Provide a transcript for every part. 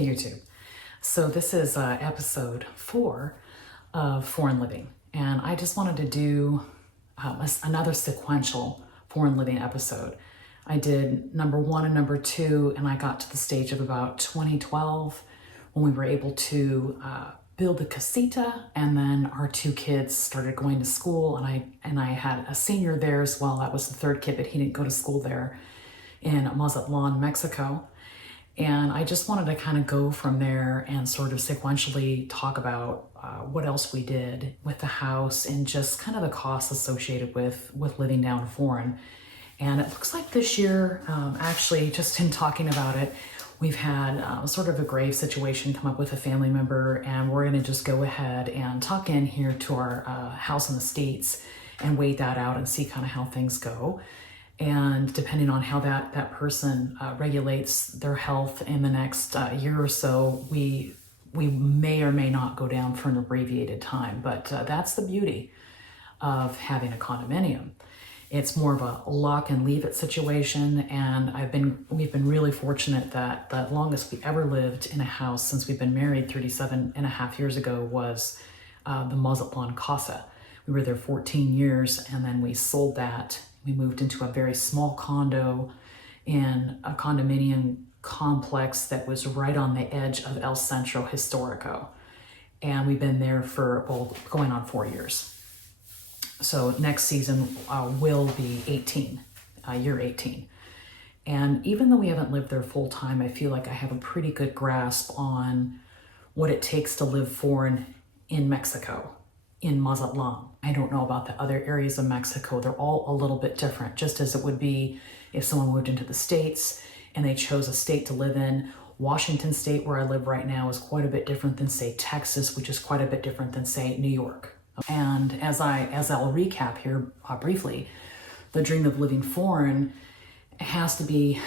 YouTube. So this is episode 4 of Foreign Living, and I just wanted to do another sequential foreign living episode. I did number 1 and number 2, and I got to the stage of about 2012 when we were able to build the casita, and then our 2 kids started going to school, and I had a senior there as well. That was the 3rd kid, but he didn't go to school there in Mazatlan, Mexico. And I just wanted to kind of go from there and sort of sequentially talk about what else we did with the house and just kind of the costs associated with living down foreign. And it looks like this year, actually, just in talking about it, we've had sort of a grave situation come up with a family member, and we're going to just go ahead and tuck in here to our house in the States and wait that out and see kind of how things go. And depending on how that person regulates their health in the next year or so, we may or may not go down for an abbreviated time. But that's the beauty of having a condominium. It's more of a lock and leave it situation, and we've been really fortunate that the longest we ever lived in a house since we've been married 37.5 years ago was the Mazatlan Casa. We were there 14 years, and then we sold that. We moved into a very small condo in a condominium complex that was right on the edge of El Centro Historico. And we've been there for, going on 4 years. So next season will be year 18. And even though we haven't lived there full time, I feel like I have a pretty good grasp on what it takes to live foreign in Mexico, in Mazatlan. I don't know about the other areas of Mexico. They're all a little bit different, just as it would be if someone moved into the States and they chose a state to live in. Washington State, where I live right now, is quite a bit different than, say, Texas, which is quite a bit different than, say, New York. And as I'll recap here briefly, the dream of living foreign has to be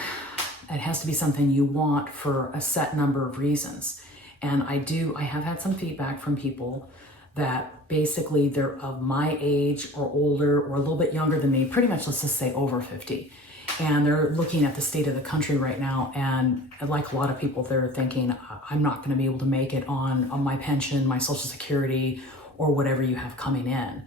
something you want for a set number of reasons. And I have had some feedback from people that basically they're of my age or older or a little bit younger than me, pretty much let's just say over 50. And they're looking at the state of the country right now, and like a lot of people, they're thinking, I'm not going to be able to make it on my pension, my Social Security, or whatever you have coming in.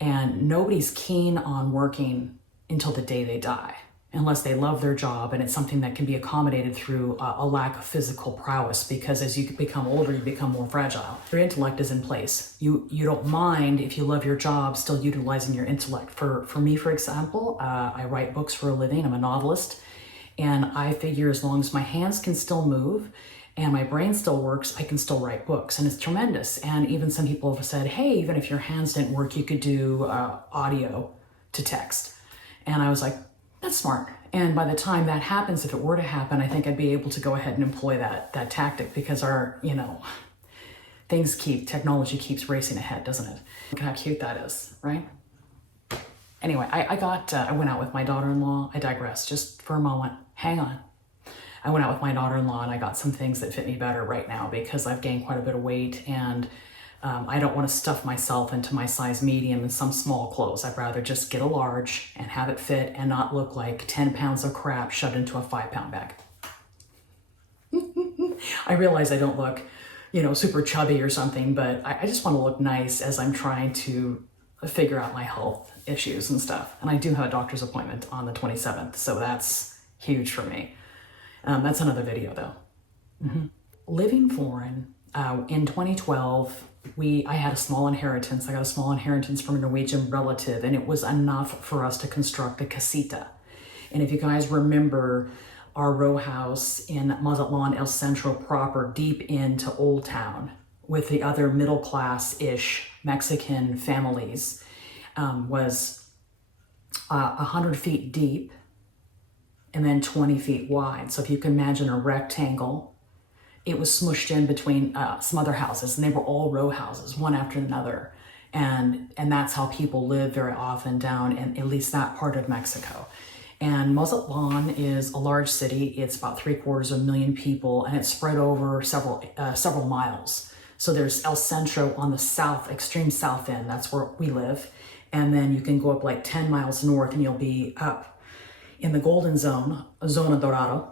And nobody's keen on working until the day they die, unless they love their job and it's something that can be accommodated through a lack of physical prowess, because as you become older, you become more fragile. Your intellect is in place. You don't mind, if you love your job, still utilizing your intellect. For me, for example, I write books for a living. I'm a novelist, and I figure as long as my hands can still move and my brain still works, I can still write books, and it's tremendous. And even some people have said, hey, even if your hands didn't work, you could do audio to text. And I was like, that's smart. And by the time that happens, if it were to happen, I think I'd be able to go ahead and employ that tactic, because technology keeps racing ahead, doesn't it? Look at how cute that is, right? Anyway, I went out with my daughter-in-law. I digress just for a moment. Hang on. I went out with my daughter-in-law, and I got some things that fit me better right now because I've gained quite a bit of weight, and I don't want to stuff myself into my size medium and some small clothes. I'd rather just get a large and have it fit and not look like 10 pounds of crap shoved into a 5-pound bag. I realize I don't look, super chubby or something, but I just want to look nice as I'm trying to figure out my health issues and stuff. And I do have a doctor's appointment on the 27th, so that's huge for me. That's another video though. Living foreign, in 2012, I had a small inheritance. I got a small inheritance from a Norwegian relative, and it was enough for us to construct the casita. And if you guys remember, our row house in Mazatlan, El Centro proper, deep into Old Town, with the other middle-class-ish Mexican families, was 100 feet deep and then 20 feet wide. So if you can imagine a rectangle, it was smushed in between some other houses, and they were all row houses, one after another. And that's how people live very often down in at least that part of Mexico. And Mazatlan is a large city. It's about 750,000 people, and it's spread over several miles. So there's El Centro on the south, extreme south end. That's where we live. And then you can go up like 10 miles north, and you'll be up in the Golden Zone, Zona Dorado,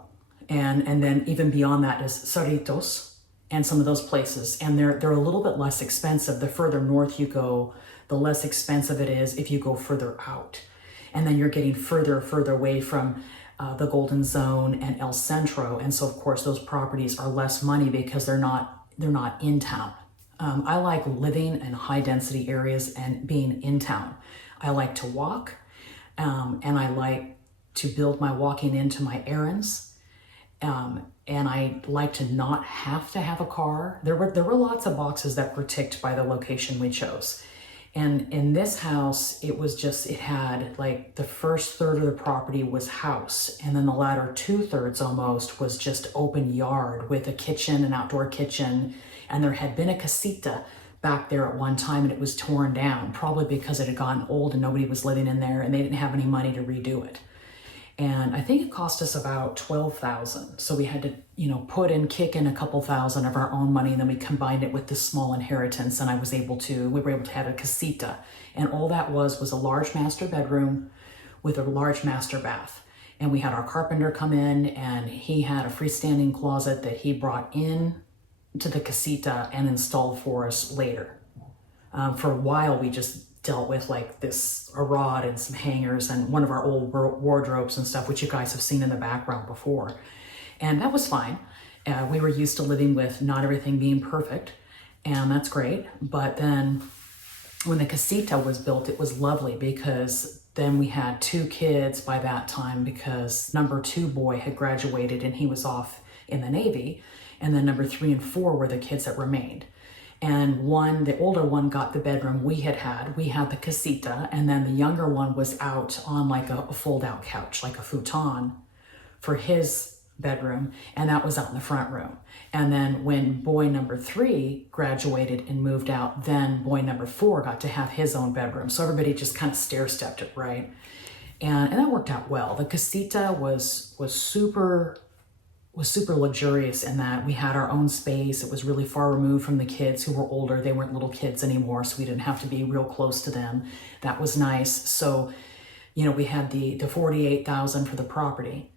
And then even beyond that is Cerritos and some of those places. And they're a little bit less expensive. The further north you go, the less expensive it is if you go further out. And then you're getting further away from the Golden Zone and El Centro. And so of course those properties are less money because they're not in town. I like living in high density areas and being in town. I like to walk, and I like to build my walking into my errands. And I like to not have to have a car. There were lots of boxes that were ticked by the location we chose. And in this house, it had like the first third of the property was house. And then the latter 2/3 almost was just open yard with a kitchen, an outdoor kitchen. And there had been a casita back there at one time and it was torn down, probably because it had gotten old and nobody was living in there and they didn't have any money to redo it. And I think it cost us about $12,000. So we had to, kick in a couple thousand of our own money, and then we combined it with this small inheritance, and we were able to have a casita. And all that was a large master bedroom with a large master bath. And we had our carpenter come in, and he had a freestanding closet that he brought in to the casita and installed for us later. For a while, we just dealt with like a rod and some hangers and one of our old wardrobes and stuff, which you guys have seen in the background before. And that was fine. We were used to living with not everything being perfect, and that's great. But then when the casita was built, it was lovely because then we had 2 kids by that time because number 2 boy had graduated and he was off in the Navy. And then number 3 and 4 were the kids that remained. And the older one got the bedroom we had the casita, and then the younger one was out on like a fold-out couch, like a futon for his bedroom, and that was out in the front room. And then when boy number 3 graduated and moved out, then boy number 4 got to have his own bedroom. So everybody just kind of stair-stepped it, right? And that worked out well. The casita was super luxurious in that we had our own space. It was really far removed from the kids who were older. They weren't little kids anymore, so we didn't have to be real close to them. That was nice. So, we had the $48,000 for the property.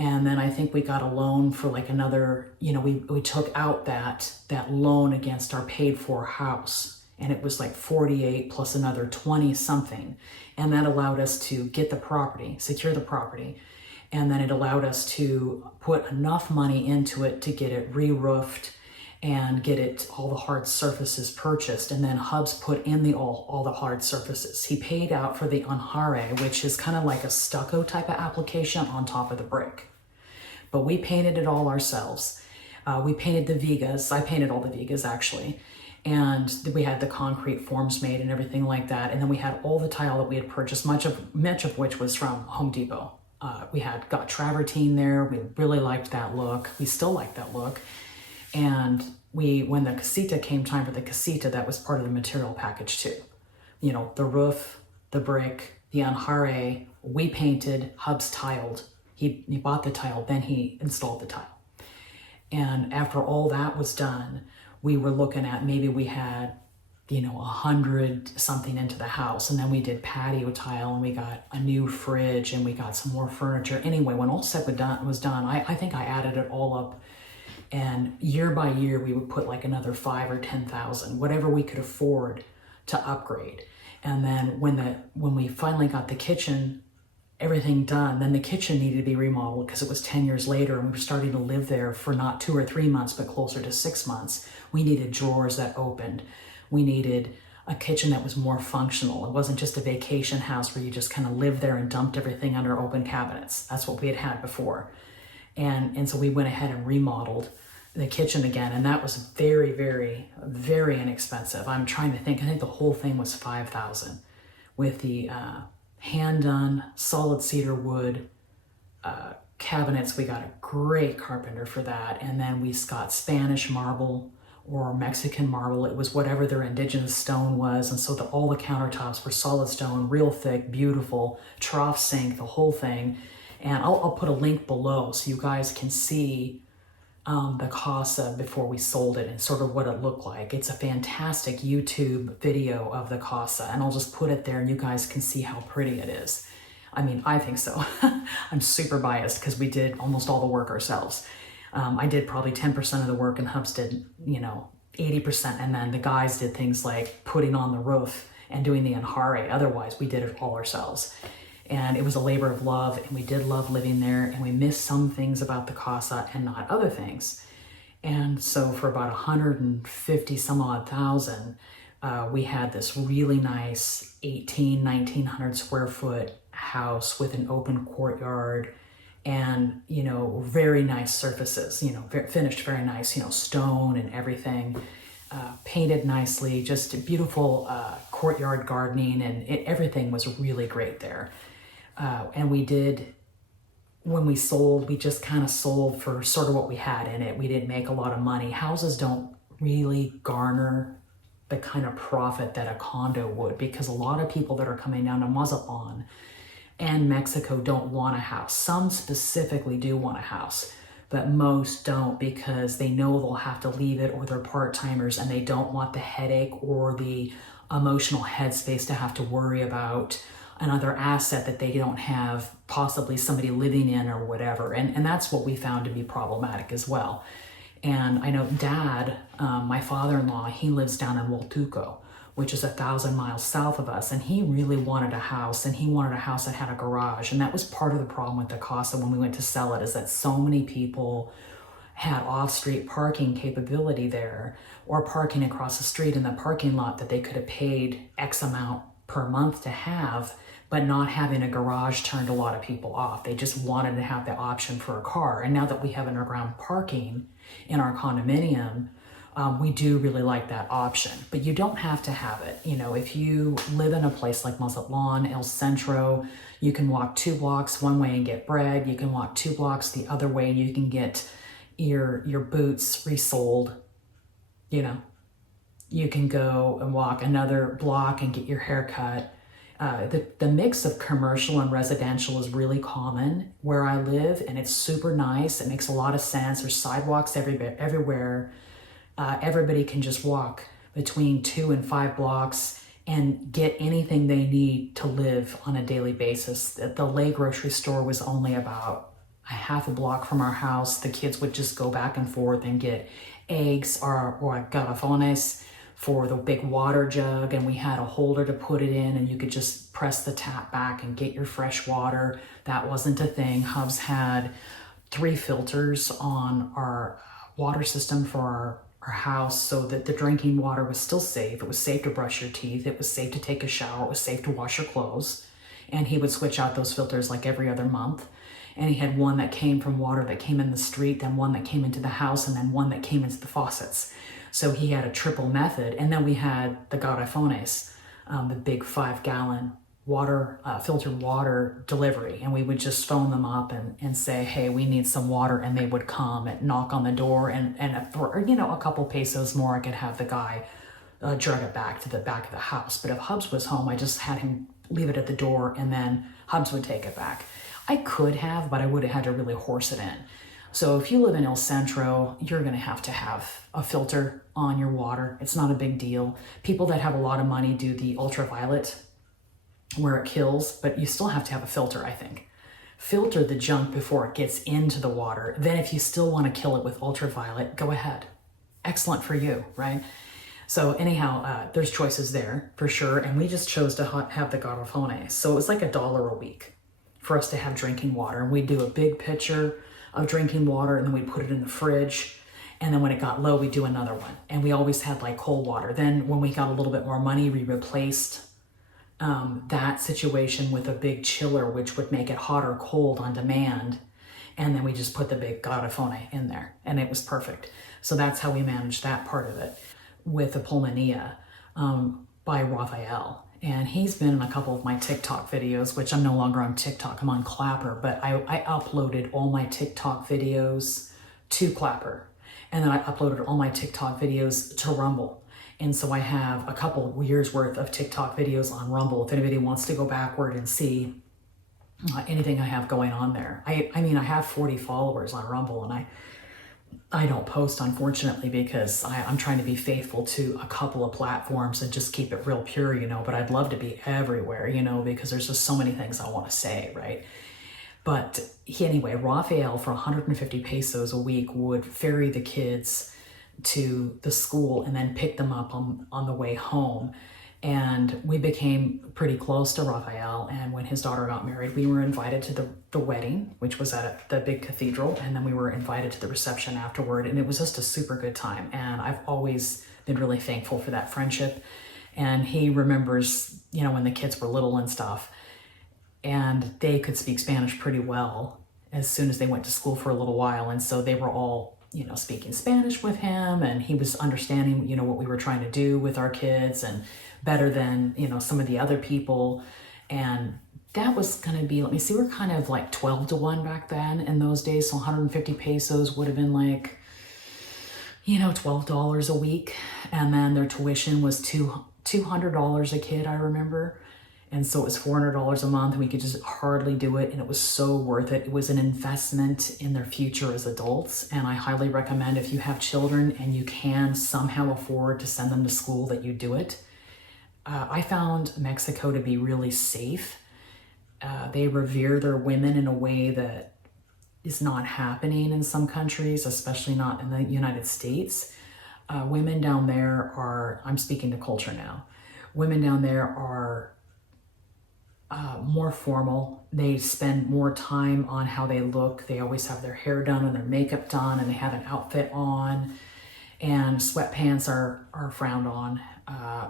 And then I think we got a loan for like another, we took out that loan against our paid for house. And it was like 48 plus another 20 something. And that allowed us to get the property, secure the property. And then it allowed us to put enough money into it to get it re-roofed and get all the hard surfaces purchased. And then Hubs put in all the hard surfaces. He paid out for the anjare, which is kind of like a stucco type of application on top of the brick. But we painted it all ourselves. We painted the vigas. I painted all the vigas actually. And we had the concrete forms made and everything like that. And then we had all the tile that we had purchased, much of which was from Home Depot. We got travertine there. We really liked that look. We still like that look. And when the casita came time for the casita, that was part of the material package too. The roof, the brick, the anjare, we painted, Hubs tiled. He bought the tile, then he installed the tile. And after all that was done, we were looking at maybe we had 100 something into the house, and then we did patio tile, and we got a new fridge, and we got some more furniture. Anyway, when all said was done, I think I added it all up, and year by year we would put like another 5,000 or 10,000, whatever we could afford to upgrade. And then when we finally got the kitchen, everything done, then the kitchen needed to be remodeled because it was 10 years later, and we were starting to live there for not 2 or 3 months, but closer to 6 months. We needed drawers that opened. We needed a kitchen that was more functional. It wasn't just a vacation house where you just kind of lived there and dumped everything under open cabinets. That's what we had before. And so we went ahead and remodeled the kitchen again, and that was very, very, very inexpensive. I'm trying to think, I think the whole thing was $5,000 with the hand-done solid cedar wood cabinets. We got a great carpenter for that, and then we got Spanish marble or Mexican marble. It was whatever their indigenous stone was. And so all the countertops were solid stone, real thick, beautiful, trough sink, the whole thing. And I'll put a link below so you guys can see the casa before we sold it and sort of what it looked like. It's a fantastic YouTube video of the casa, and I'll just put it there and you guys can see how pretty it is. I mean, I think so. I'm super biased because we did almost all the work ourselves. I did probably 10% of the work and Hubs did, 80%. And then the guys did things like putting on the roof and doing the enjare. Otherwise, we did it all ourselves. And it was a labor of love, and we did love living there, and we missed some things about the casa and not other things. And so for about 150 some odd thousand, we had this really nice 1900 square foot house with an open courtyard and, very nice surfaces, finished very nice, stone and everything, painted nicely, just beautiful courtyard gardening, and everything was really great there. And when we sold, we just kind of sold for sort of what we had in it. We didn't make a lot of money. Houses don't really garner the kind of profit that a condo would, because a lot of people that are coming down to Mazatlan and Mexico don't want a house. Some specifically do want a house, but most don't, because they know they'll have to leave it, or they're part-timers and they don't want the headache or the emotional headspace to have to worry about another asset that they don't have possibly somebody living in or whatever. And that's what we found to be problematic as well. And I know Dad, my father-in-law, he lives down in Hualtuco, which is 1,000 miles south of us. And he really wanted a house, and he wanted a house that had a garage. And that was part of the problem with the casa when we went to sell it, is that so many people had off-street parking capability there, or parking across the street in the parking lot that they could have paid X amount per month to have, but not having a garage turned a lot of people off. They just wanted to have the option for a car. And now that we have underground parking in our condominium, we do really like that option, but you don't have to have it. If you live in a place like Mazatlan, El Centro, you can walk 2 blocks one way and get bread. You can walk 2 blocks the other way and you can get your boots resoled. You can go and walk another block and get your hair cut. The mix of commercial and residential is really common where I live, and it's super nice. It makes a lot of sense. There's sidewalks everywhere. Everybody can just walk between 2 and 5 blocks and get anything they need to live on a daily basis. The Lay grocery store was only about a half a block from our house. The kids would just go back and forth and get eggs or garrafones for the big water jug, and we had a holder to put it in, and you could just press the tap back and get your fresh water. That wasn't a thing. Hubs had 3 filters on our water system for our house, so that the drinking water was still safe. It was safe to brush your teeth. It was safe to take a shower. It was safe to wash your clothes. And he would switch out those filters like every other month. And he had one that came from water that came in the street, then one that came into the house, and then one that came into the faucets. So he had a triple method. And then we had the garrafones, the big 5-gallon water, filtered water delivery. And we would just phone them up and say, hey, we need some water. And they would come and knock on the door. And for, a couple pesos more, I could have the guy drug it back to the back of the house. But if Hubs was home, I just had him leave it at the door, and then Hubs would take it back. I could have, but I would have had to really horse it in. So if you live in El Centro, you're going to have a filter on your water. It's not a big deal. People that have a lot of money do the ultraviolet where it kills, but you still have to have a filter, I think. Filter the junk before it gets into the water. Then if you still want to kill it with ultraviolet, go ahead. Excellent for you, right? So anyhow, there's choices there for sure. And we just chose to have the garrafones. So it was like $1 a week for us to have drinking water. And we'd do a big pitcher of drinking water, and then we put it in the fridge. And then when it got low, we'd do another one. And we always had like cold water. Then when we got a little bit more money, we replaced that situation with a big chiller, which would make it hot or cold on demand. And then we just put the big garrafone in there, and it was perfect. So that's how we managed that part of it with the pulmonía by Raphael. And he's been in a couple of my TikTok videos, which I'm no longer on TikTok, I'm on Clapper, but I uploaded all my TikTok videos to Clapper. And then I uploaded all my TikTok videos to Rumble. And so I have a couple of years worth of TikTok videos on Rumble if anybody wants to go backward and see anything I have going on there. I mean, I have 40 followers on Rumble, and I don't post, unfortunately, because I'm trying to be faithful to a couple of platforms and just keep it real pure, but I'd love to be everywhere, because there's just so many things I want to say, right? But anyway, Raphael, for 150 pesos a week, would ferry the kids to the school and then pick them up on the way home. And we became pretty close to Raphael. And when his daughter got married, we were invited to the wedding, which was at the big cathedral. And then we were invited to the reception afterward. And it was just a super good time. And I've always been really thankful for that friendship. And he remembers, when the kids were little and stuff, and they could speak Spanish pretty well as soon as they went to school for a little while. And so they were all, speaking Spanish with him, and he was understanding, what we were trying to do with our kids, and better than, some of the other people. And that was going to be, let me see, we're kind of like 12-1 back then in those days. So 150 pesos would have been like, $12 a week. And then their tuition was $200 a kid, I remember. And so it was $400 a month, and we could just hardly do it. And it was so worth it. It was an investment in their future as adults. And I highly recommend, if you have children and you can somehow afford to send them to school, that you do it. I found Mexico to be really safe. They revere their women in a way that is not happening in some countries, especially not in the United States. Women down there are, I'm speaking to culture now, women down there are more formal. They spend more time on how they look. They always have their hair done and their makeup done, and they have an outfit on. And sweatpants are frowned on.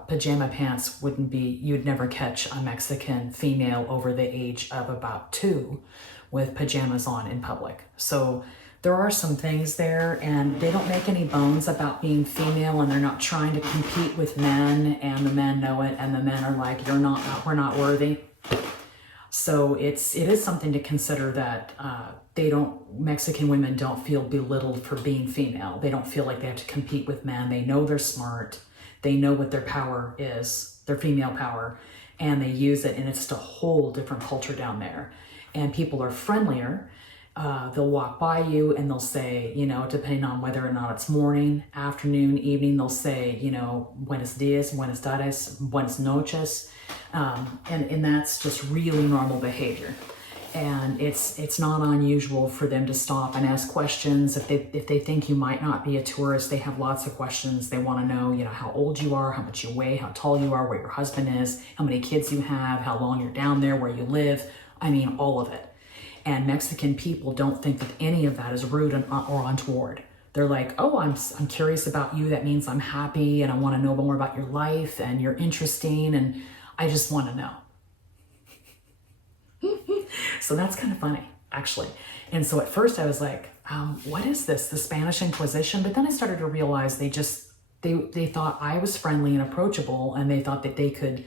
Pajama pants you'd never catch a Mexican female over the age of about 2 with pajamas on in public. So there are some things there, and they don't make any bones about being female, and they're not trying to compete with men, and the men know it, and the men are like, we're not worthy. So it is something to consider, that Mexican women don't feel belittled for being female. They don't feel like they have to compete with men. They know they're smart. They know what their power is, their female power, and they use it. And it's just a whole different culture down there. And people are friendlier. They'll walk by you and they'll say, depending on whether or not it's morning, afternoon, evening, they'll say, buenos dias, buenas tardes, buenas noches. And that's just really normal behavior. And it's not unusual for them to stop and ask questions. If they think you might not be a tourist, they have lots of questions. They want to know, how old you are, how much you weigh, how tall you are, where your husband is, how many kids you have, how long you're down there, where you live. I mean, all of it. And Mexican people don't think that any of that is rude or untoward. They're like, oh, I'm curious about you. That means I'm happy, and I want to know more about your life, and you're interesting, and I just want to know. So that's kind of funny, actually. And so at first I was like, what is this, the Spanish Inquisition? But then I started to realize they thought I was friendly and approachable, and they thought that they could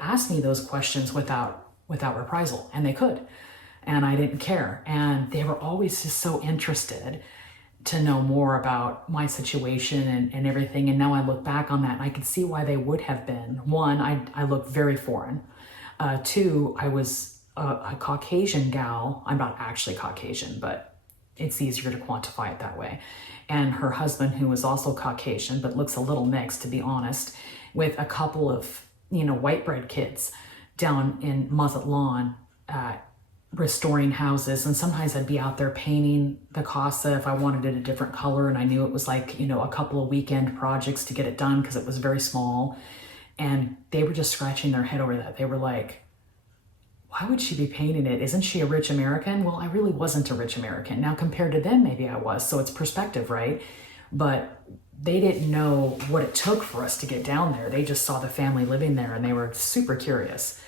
ask me those questions without reprisal, and they could. And I didn't care. And they were always just so interested to know more about my situation and everything. And now I look back on that, and I can see why they would have been. One, I look very foreign. Two, I was a Caucasian gal. I'm not actually Caucasian, but it's easier to quantify it that way. And her husband, who was also Caucasian, but looks a little mixed, to be honest, with a couple of, white bread kids down in Mazatlan, restoring houses. And sometimes I'd be out there painting the casa if I wanted it a different color, and I knew it was like, a couple of weekend projects to get it done because it was very small. And they were just scratching their head over that. They were like, why would she be painting it? Isn't she a rich American? Well, I really wasn't a rich American. Now, compared to them, maybe I was. So it's perspective, right? But they didn't know what it took for us to get down there. They just saw the family living there, and they were super curious.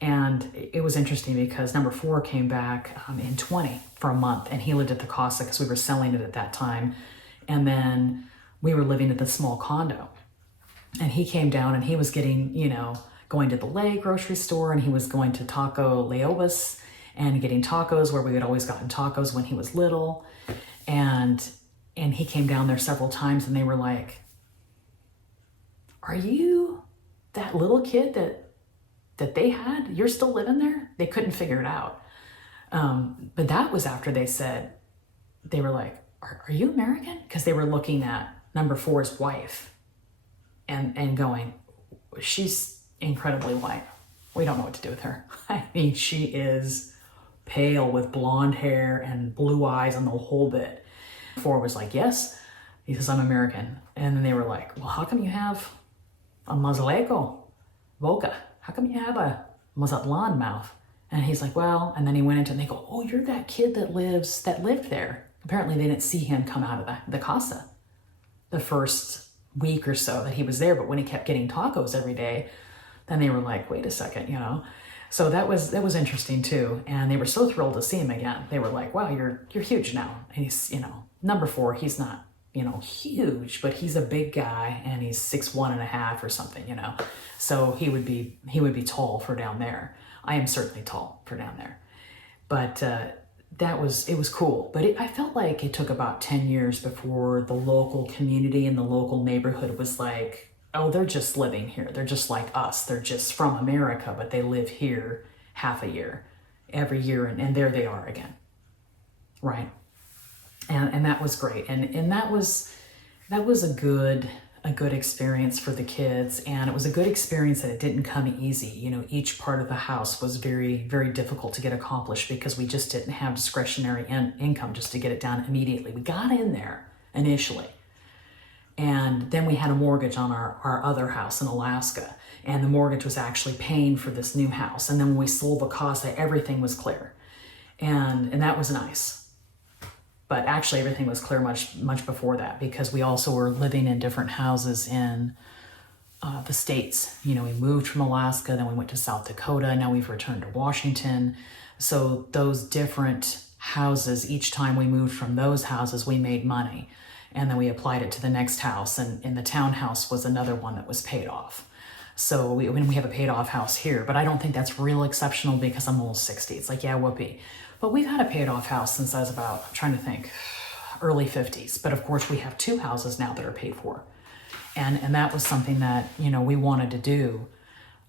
And it was interesting because number 4 came back in 20 for a month, and he lived at the casa because we were selling it at that time. And then we were living at the small condo. And he came down, and he was getting, going to the Lake grocery store, and he was going to Taco Leobas and getting tacos where we had always gotten tacos when he was little. And he came down there several times, and they were like, are you that little kid that they had? You're still living there? They couldn't figure it out. But that was after they were like, are you American? Because they were looking at number four's wife and going, she's incredibly white. We don't know what to do with her. I mean, she is pale with blonde hair and blue eyes and the whole bit. Four was like, yes. He says, I'm American. And then they were like, well, how come you have a Mazaleco boca? How come you have a Mazatlan mouth? And he's like, well, and then he went into, and they go, oh, you're that kid that lived there. Apparently they didn't see him come out of the casa the first week or so that he was there. But when he kept getting tacos every day, then they were like, wait a second, you know? So that was interesting too. And they were so thrilled to see him again. They were like, wow, you're huge now. And he's, you know, number four, he's not, you know, huge, but he's a big guy and he's 6'1.5" or something, you know? So he would be tall for down there. I am certainly tall for down there. But it was cool. But I felt like it took about 10 years before the local community and the local neighborhood was like, oh, they're just living here. They're just like us. They're just from America, but they live here half a year, every year, and there they are again, right? And that was great. And that was a good experience for the kids. And it was a good experience that it didn't come easy. You know, each part of the house was very, very difficult to get accomplished because we just didn't have discretionary income just to get it done immediately. We got in there initially. And then we had a mortgage on our other house in Alaska. And the mortgage was actually paying for this new house. And then when we sold the casa, everything was clear. And that was nice. But actually everything was clear much before that because we also were living in different houses in the States. You know, we moved from Alaska, then we went to South Dakota, now we've returned to Washington. So those different houses, each time we moved from those houses, we made money. And then we applied it to the next house, and the townhouse was another one that was paid off. So we have a paid off house here, but I don't think that's real exceptional because I'm almost 60. It's like, yeah, whoopee. But we've had a paid off house since I was about, I'm trying to think, early 50s. But of course we have two houses now that are paid for. And that was something that, you know, we wanted to do.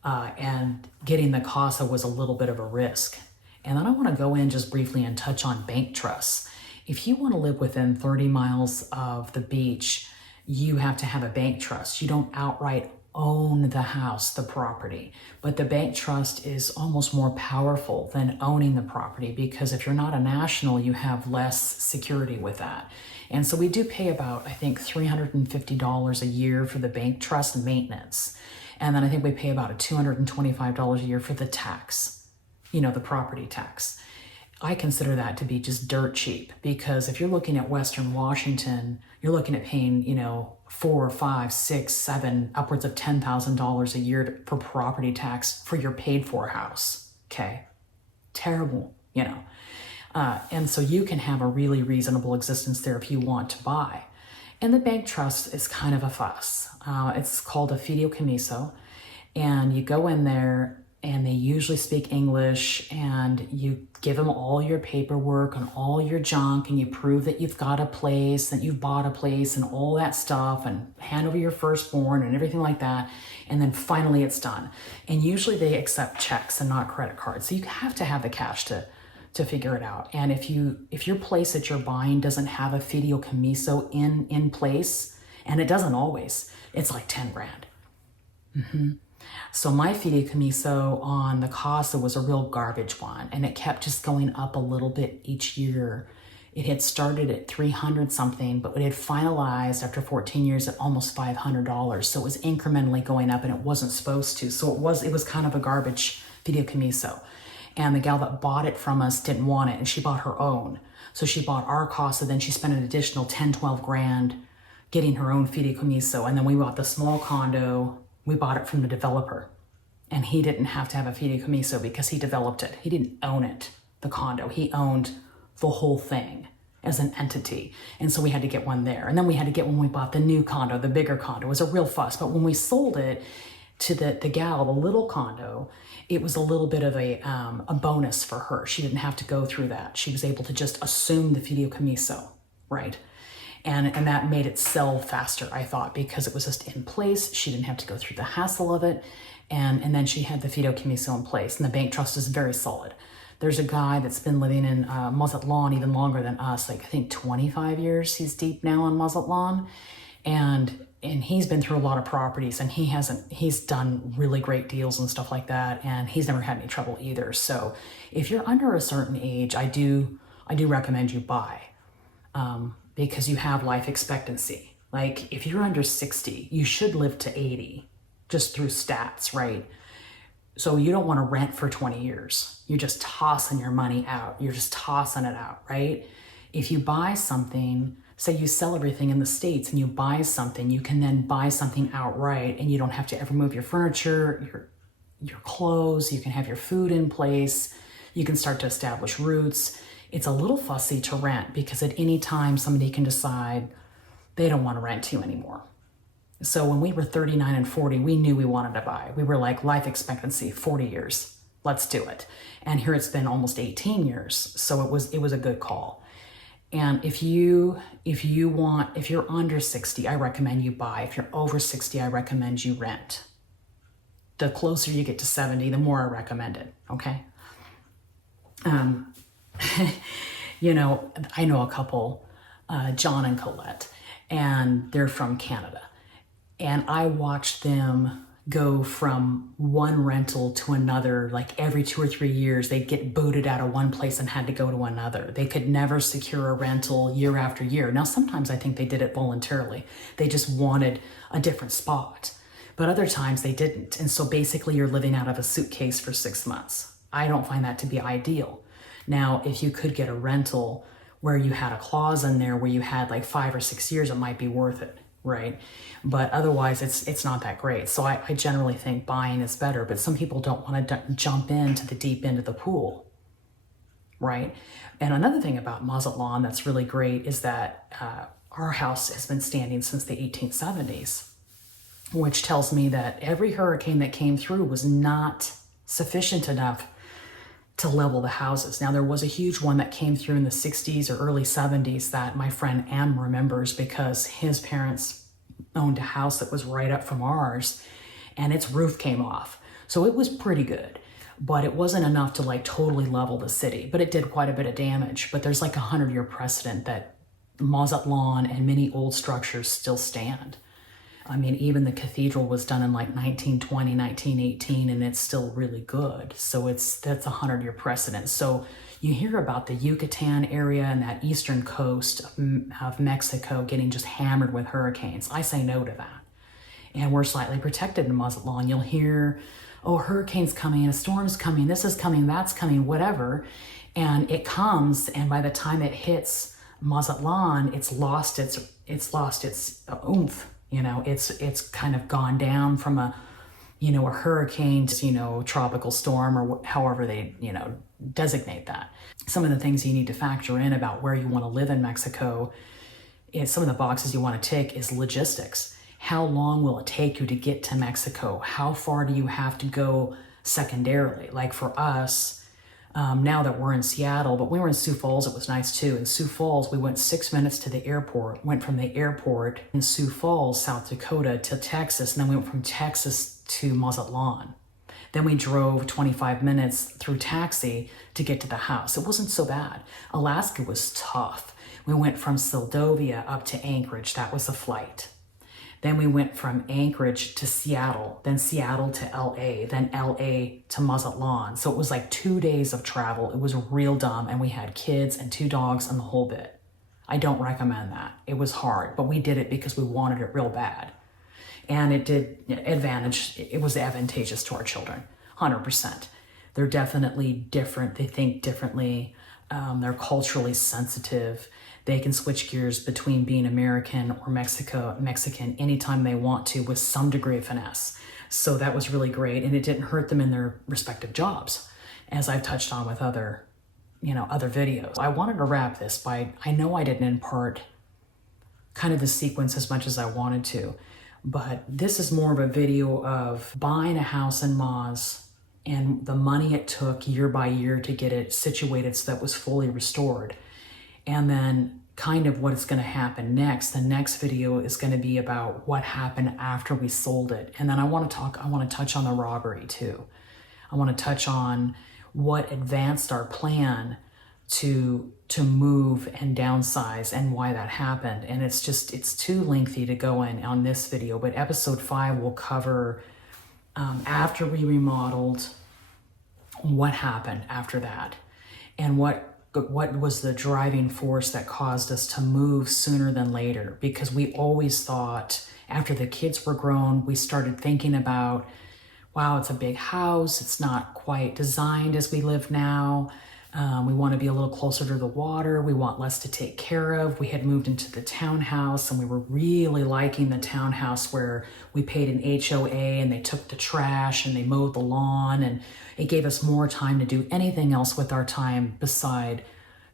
And getting the casa was a little bit of a risk. And then I want to go in just briefly and touch on bank trusts. If you want to live within 30 miles of the beach, you have to have a bank trust. You don't outright own the house, the property, but the bank trust is almost more powerful than owning the property because if you're not a national, you have less security with that. And so we do pay about, I think, $350 a year for the bank trust maintenance. And then I think we pay about $225 a year for the tax, you know, the property tax. I consider that to be just dirt cheap because if you're looking at Western Washington, you're looking at paying, you know, $4, $5, $6, $7, upwards of $10,000 a year for property tax for your paid for house. Okay. Terrible, you know. And so you can have a really reasonable existence there if you want to buy. And the bank trust is kind of a fuss. It's called a fideicomiso. And you go in there and they usually speak English and you give them all your paperwork and all your junk and you prove that you've got a place, that you've bought a place and all that stuff and hand over your firstborn and everything like that. And then finally it's done. And usually they accept checks and not credit cards. So you have to have the cash to figure it out. And if your place that you're buying doesn't have a fideicomiso in place, and it doesn't always, it's like 10 grand. Mm-hmm. So my fideicomiso on the casa was a real garbage one, and it kept just going up a little bit each year. It had started at 300 something, but it had finalized after 14 years at almost $500. So it was incrementally going up, and it wasn't supposed to. So it was kind of a garbage fideicomiso. And the gal that bought it from us didn't want it, and she bought her own. So she bought our casa, then she spent an additional 10, 12 grand getting her own fideicomiso. And then we bought the small condo. We bought it from the developer, and he didn't have to have a fideicomiso because he developed it. He didn't own it, the condo. He owned the whole thing as an entity. And so we had to get one there. And then we had to get when we bought the new condo, the bigger condo. It was a real fuss. But when we sold it to the gal, the little condo, it was a little bit of a bonus for her. She didn't have to go through that. She was able to just assume the fideicomiso, right? And that made it sell faster, I thought, because it was just in place. She didn't have to go through the hassle of it. And then she had the fideicomiso in place. And the bank trust is very solid. There's a guy that's been living in Mazatlan even longer than us, like I think 25 years. He's deep now on Mazatlan. And he's been through a lot of properties, and he's done really great deals and stuff like that. And he's never had any trouble either. So if you're under a certain age, I do recommend you buy, because you have life expectancy. Like if you're under 60, you should live to 80 just through stats, right? So you don't want to rent for 20 years. You're just tossing your money out. You're just tossing it out, right? If you buy something, say you sell everything in the States and you buy something, you can then buy something outright and you don't have to ever move your furniture, your clothes, you can have your food in place, you can start to establish roots. It's a little fussy to rent because at any time somebody can decide they don't want to rent to you anymore. So when we were 39 and 40, we knew we wanted to buy. We were like, life expectancy, 40 years, let's do it. And here it's been almost 18 years. So it was a good call. And if you're under 60, I recommend you buy. If you're over 60, I recommend you rent. The closer you get to 70, the more I recommend it, okay? I know a couple, John and Colette, and they're from Canada. And I watched them go from one rental to another, like every 2 or 3 years, they'd get booted out of one place and had to go to another. They could never secure a rental year after year. Now, sometimes I think they did it voluntarily. They just wanted a different spot. But other times they didn't. And so basically you're living out of a suitcase for 6 months. I don't find that to be ideal. Now, if you could get a rental where you had a clause in there where you had like 5 or 6 years, it might be worth it, right? But otherwise it's not that great. So I generally think buying is better, but some people don't want to jump into the deep end of the pool, right? And another thing about Mazatlan that's really great is that our house has been standing since the 1870s, which tells me that every hurricane that came through was not sufficient enough to level the houses. Now, there was a huge one that came through in the 60s or early 70s that my friend M remembers because his parents owned a house that was right up from ours and its roof came off. So it was pretty good, but it wasn't enough to like totally level the city, but it did quite a bit of damage. But there's like 100-year precedent that Mazatlan and many old structures still stand. I mean, even the cathedral was done in like 1920, 1918, and it's still really good. So that's a 100-year precedent. So you hear about the Yucatan area and that eastern coast of Mexico getting just hammered with hurricanes. I say no to that. And we're slightly protected in Mazatlan. You'll hear, oh, hurricane's coming, a storm's coming, this is coming, that's coming, whatever. And it comes, and by the time it hits Mazatlan, it's lost its oomph. It's kind of gone down from a hurricane to, tropical storm or however they, designate that. Some of the things you need to factor in about where you want to live in Mexico is some of the boxes you want to tick is logistics. How long will it take you to get to Mexico? How far do you have to go secondarily? Like for us, now that we're in Seattle, but when we were in Sioux Falls, it was nice too. In Sioux Falls, we went 6 minutes to the airport, went from the airport in Sioux Falls, South Dakota to Texas, and then we went from Texas to Mazatlan. Then we drove 25 minutes through taxi to get to the house. It wasn't so bad. Alaska was tough. We went from Seldovia up to Anchorage. That was a flight. Then we went from Anchorage to Seattle, then Seattle to LA, then LA to Mazatlan. So it was like 2 days of travel. It was real dumb, and we had kids and 2 dogs and the whole bit. I don't recommend that. It was hard, but we did it because we wanted it real bad. And it was advantageous to our children, 100%. They're definitely different. They think differently. They're culturally sensitive. They can switch gears between being American or Mexican anytime they want to with some degree of finesse. So that was really great. And it didn't hurt them in their respective jobs, as I've touched on with other videos. I wanted to wrap this by, I know I didn't impart kind of the sequence as much as I wanted to, but this is more of a video of buying a house in Maz and the money it took year by year to get it situated so that it was fully restored. And then kind of what is going to happen next. The next video is going to be about what happened after we sold it. And then I want to touch on the robbery too. I want to touch on what advanced our plan to move and downsize and why that happened. And it's too lengthy to go in on this video, but episode 5 will cover after we remodeled, what happened after that, and what was the driving force that caused us to move sooner than later. Because we always thought, after the kids were grown, we started thinking about, wow, it's a big house, it's not quite designed as we live now. We want to be a little closer to the water. We want less to take care of. We had moved into the townhouse, and we were really liking the townhouse where we paid an HOA and they took the trash and they mowed the lawn, and it gave us more time to do anything else with our time beside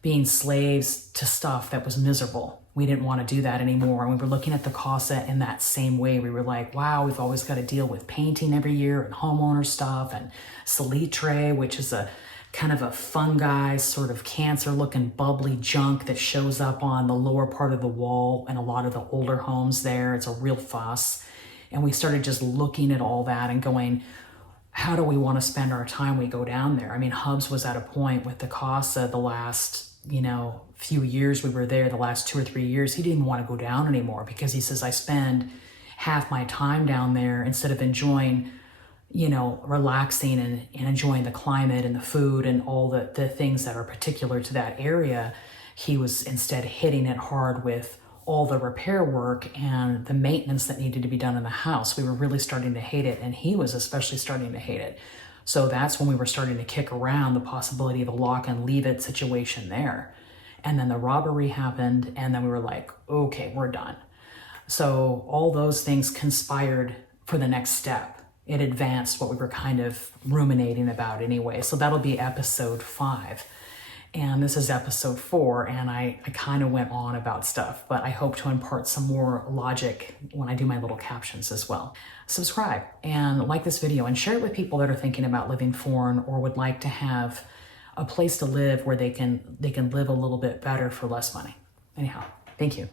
being slaves to stuff that was miserable. We didn't want to do that anymore. And we were looking at the casa in that same way. We were like, wow, we've always got to deal with painting every year and homeowner stuff and salitre, which is a kind of a fungi, sort of cancer-looking bubbly junk that shows up on the lower part of the wall in a lot of the older homes there. It's a real fuss. And we started just looking at all that and going, how do we want to spend our time we go down there? I mean, Hubs was at a point with the casa the last, few years we were there, the last 2 or 3 years, he didn't want to go down anymore because he says, I spend half my time down there instead of enjoying relaxing and enjoying the climate and the food and all the things that are particular to that area. He was instead hitting it hard with all the repair work and the maintenance that needed to be done in the house. We were really starting to hate it, and he was especially starting to hate it. So that's when we were starting to kick around the possibility of a lock and leave it situation there. And then the robbery happened, and then we were like, okay, we're done. So all those things conspired for the next step. It advanced what we were kind of ruminating about anyway. So that'll be episode 5. And this is episode 4, and I kind of went on about stuff, but I hope to impart some more logic when I do my little captions as well. Subscribe and like this video and share it with people that are thinking about living foreign or would like to have a place to live where they can live a little bit better for less money. Anyhow, thank you.